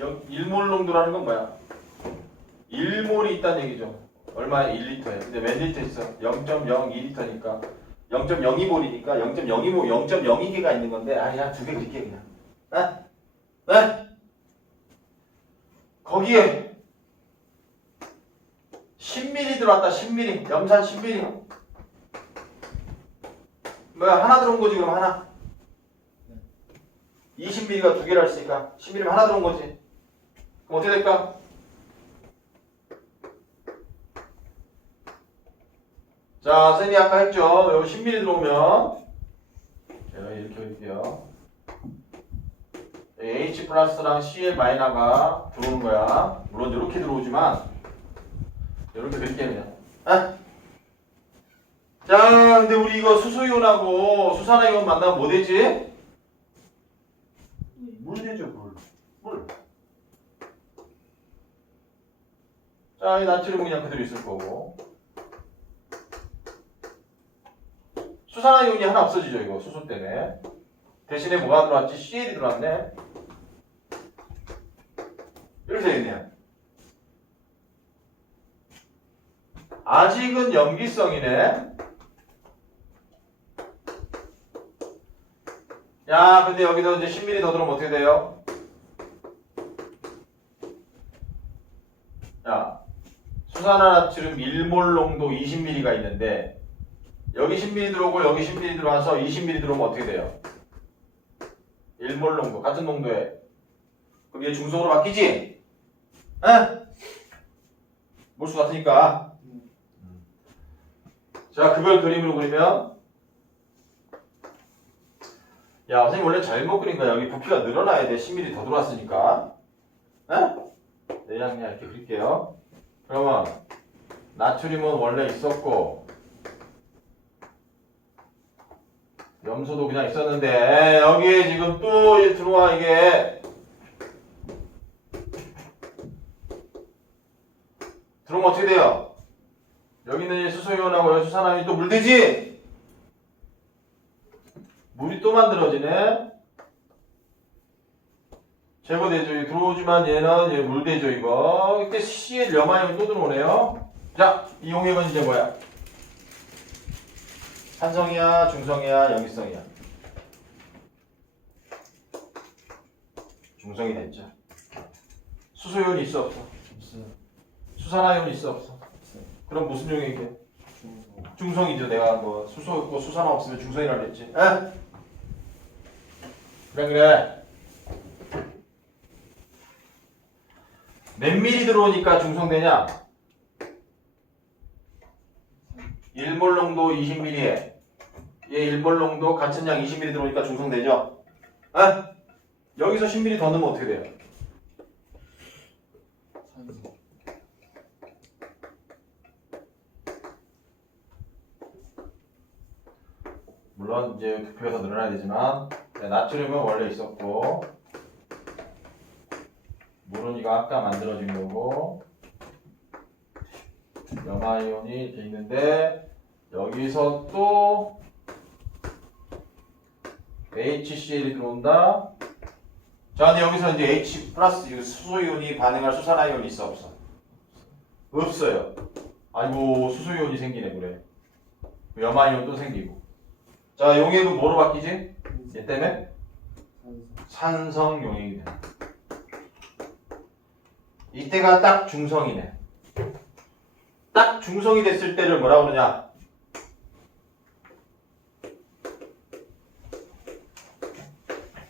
영- 1몰 농도라는 건 뭐야? 1몰이 있다는 얘기죠. 얼마야? 1리터에. 근데 몇 리터 있어? 0.02리터니까 0.02몰이니까 0.02몰 0.02개가 있는 건데 아니야 두 개 그릴게 그냥. 아? 아? 거기에 10ml 들어왔다 10ml 염산 10ml 뭐야 하나 들어온 거지 그럼 하나 20ml가 두 개를 했으니까 10ml면 하나 들어온 거지 그럼 어떻게 될까? 자 쌤이 아까 했죠 여기 10ml 들어오면 제가 이렇게 볼게요 H 플러스랑 Cl 마이너가 들어오는 거야 물론 이렇게 들어오지만 이렇게 그릴게 그냥 아? 자 근데 우리 이거 수소이온하고 수산화이온 만나면 뭐 되지? 물 되죠 물. 물. 자, 이 나트륨은 그냥 그대로 있을 거고. 수산화 이온이 하나 없어지죠 이거 수소 때문에. 대신에 뭐가 들어왔지? CL이 들어왔네. 이렇게 되겠네요. 아직은 염기성이네. 야, 근데 여기서 이제 10mm 더 들어오면 어떻게 돼요? 야, 수산화나트륨 1몰 농도 20mm가 있는데 여기 10mm 들어오고 여기 10mm 들어와서 20mm 들어오면 어떻게 돼요? 1몰 농도 같은 농도에 그럼 얘 중성으로 바뀌지? 에? 몰수 같으니까 자 그걸 그림으로 그리면 야, 선생님 원래 잘못 그린 거야. 여기 부피가 늘어나야 돼. 10mm 더 들어왔으니까. 에? 그냥 이렇게 그릴게요. 그러면 나트륨은 원래 있었고 염소도 그냥 있었는데 여기에 지금 또 들어와 이게 들어오면 어떻게 돼요? 여기는 이제 수소이온하고 여기 수산화이온이 또 물되지? 물이 또 만들어지네. 제거되죠. 들어오지만 얘는 얘 물되죠, 이거. 이때 C의 염화염이 또 들어오네요. 자, 이 용액은 이제 뭐야? 산성이야, 중성이야, 염기성이야? 중성이 됐죠. 수소이온이 있어, 없어? 없어요. 수산화이온이 있어, 없어? 없어요. 그럼 무슨 용액이야? 중성. 중성이죠. 내가 뭐 수소 없고 수산화 없으면 중성이라 그랬지. 에? 그래 그래. 몇 미리 들어오니까 중성되냐? 1몰 농도 20ml에 얘 1몰 농도 같은 양 20ml 들어오니까 중성되죠? 에? 여기서 10ml 더 넣으면 어떻게 돼요? 물론 이제 부피가 더 늘어나야 되지만 네, 나트륨은 원래 있었고 이거 아까 만들어진 거고 염화이온이 돼 있는데 여기서 또 HCl이 들어온다 자 근데 여기서 이제 H 플러스 이 수소이온이 반응할 수산화이온이 있어 없어? 없어요 아이고 수소이온이 생기네 그래 염화이온 또 생기고 자, 용액은 뭐로 바뀌지? 얘 때문에? 산성 용액이 돼. 이때가 딱 중성이네. 딱 중성이 됐을 때를 뭐라 그러냐?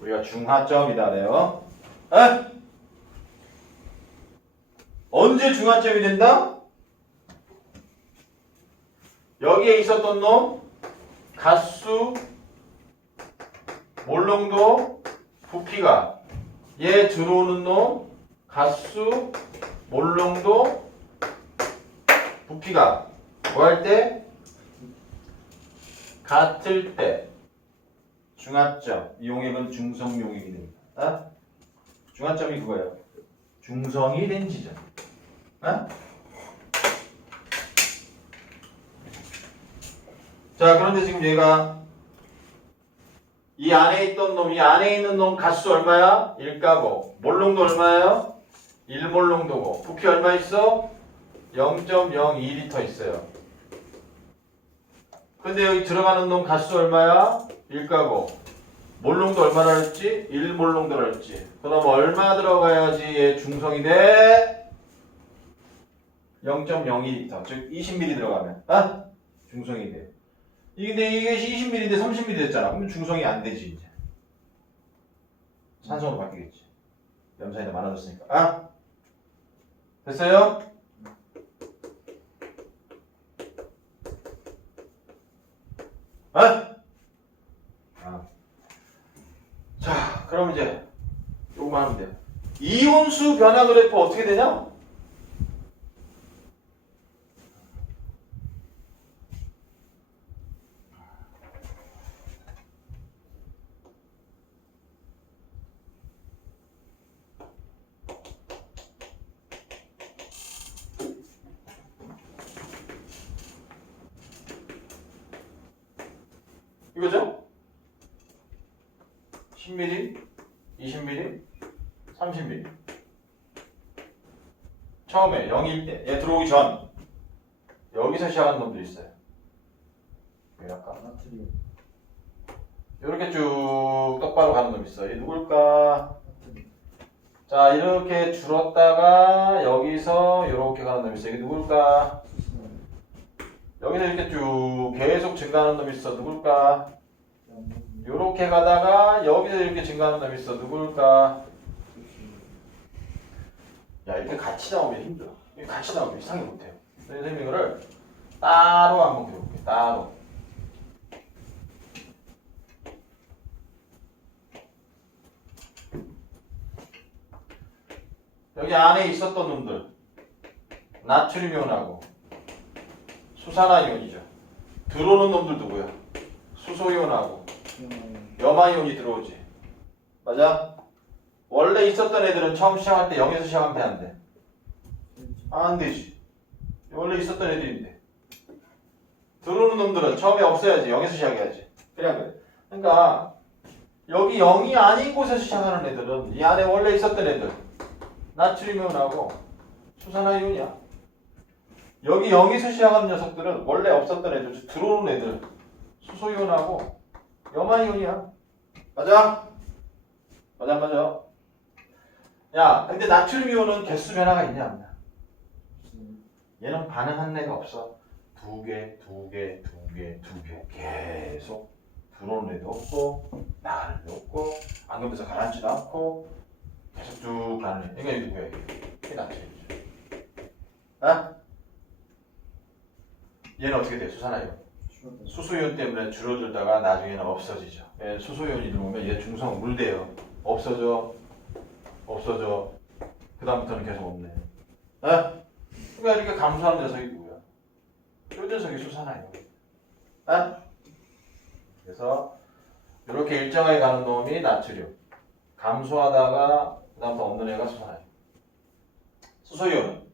우리가 중하점이다 그래요. 에? 언제 중하점이 된다? 여기에 있었던 놈 가수 몰롱도 부피가 얘 들어오는 놈 가수 몰롱도 부피가 뭐 할 때? 같을 때 중하점 이 용액은 중성 용액이 됩니다. 어? 중하점이 그거예요. 중성이 된 지점. 어? 자 그런데 지금 얘가 이 안에 있던 놈, 이 안에 있는 놈 가수 얼마야? 1가고 몰롱도 얼마예요? 1몰롱도고 부피 얼마 있어? 0.02리터 있어요. 근데 여기 들어가는 놈 가수 얼마야? 1가고 몰롱도 얼마나 했지? 1몰롱도를 했지. 그럼 얼마 들어가야지 얘 중성이 돼? 0.02리터 즉 20ml 들어가면 아? 중성이 돼. 이게 근데 이게 20ml인데 30ml 됐잖아. 그러면 중성이 안 되지 이제. 산소로 바뀌겠지. 염산이 더 많아졌으니까. 아? 됐어요? 아? 아. 자, 그럼 이제 요거만 하면 돼요. 이온수 변화 그래프 어떻게 되냐? 이거죠? 10mm, 20mm, 30mm. 처음에 0일 때, 얘 들어오기 전 여기서 시작하는 놈도 있어요. 왜 약간. 이렇게 쭉 똑바로 가는 놈 있어. 얘 누굴까? 나트륨. 자 이렇게 줄었다가 여기서 이렇게 가는 놈 있어. 이게 누굴까? 여기서 이렇게 쭉 계속 증가하는 놈 있어. 누굴까? 이렇게 가다가 여기서 이렇게 증가하는 놈 있어. 누굴까? 야 이렇게 같이 나오면 힘들어. 같이 나오면 이상하게 못해요. 선생님이 이거를 따로 한번 그려볼게. 따로. 여기 안에 있었던 놈들 나트륨 이온하고 수산화 이온이죠. 들어오는 놈들 누구야? 수소 이온하고 영화용. 염화 이온이 들어오지. 맞아? 원래 있었던 애들은 처음 시작할 때 0에서 시작하면 돼, 안 돼? 안 되지. 원래 있었던 애들인데. 들어오는 놈들은 처음에 없어야지. 0에서 시작해야지. 그냥 그래. 그러니까 여기 0이 아닌 곳에서 시작하는 애들은 이 안에 원래 있었던 애들. 나트륨 이온하고 수산화 이온이야. 여기 0에서 시작하는 녀석들은 원래 없었던 애들, 들어오는 애들. 수소 이온하고 염화 이온이야. 맞아? 맞아, 안 맞아? 야, 근데 나트륨 이온은 개수 변화가 있냐, 없냐? 얘는 반응하는 애가 없어. 두 개, 두 개, 두 개, 두 개. 계속 들어오는 애도 없고, 나가는 애도 없고, 안경에서 가라앉지도 않고, 계속 쭉 가는 애. 이게 누구야, 이게? 이게 나트륨이죠. 아? 얘는 어떻게 돼? 수산화이온. 줄었다. 수소이온 때문에 줄어들다가 나중에는 없어지죠. 예, 수소이온이 들어오면 얘 중성 물대요. 없어져. 없어져. 그 다음부터는 계속 없네. 아? 그러니까 이렇게 감소하는 녀석이 누구야? 이 녀석이 수산화이온. 아? 그래서 이렇게 일정하게 가는 놈이 나트륨. 감소하다가 그 다음부터 없는 애가 수산화이온. 수소이온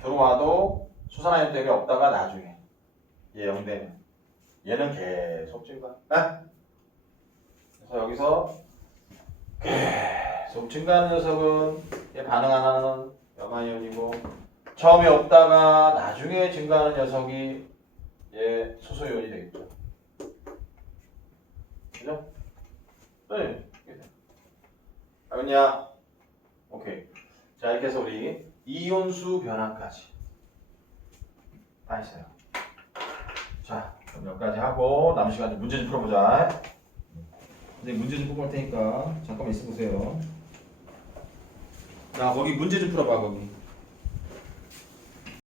들어와도 수산화이온 때문에 없다가 나중에 얘 영되면 얘는 계속 증가. 아? 그래서 여기서 계속 증가하는 녀석은 얘 반응 안 하는 염화이온이고 처음에 없다가 나중에 증가하는 녀석이 얘 수소이온이 되겠죠. 그죠? 네. 알겠냐? 오케이. 자 이렇게 해서 우리 이온수 변화까지 다 했어요. 자, 그럼 여기까지 하고 남은 시간에 문제 좀 풀어보자. 이제 문제 좀 뽑을 테니까 잠깐만 있어 보세요. 자, 거기 문제 좀 풀어봐 거기.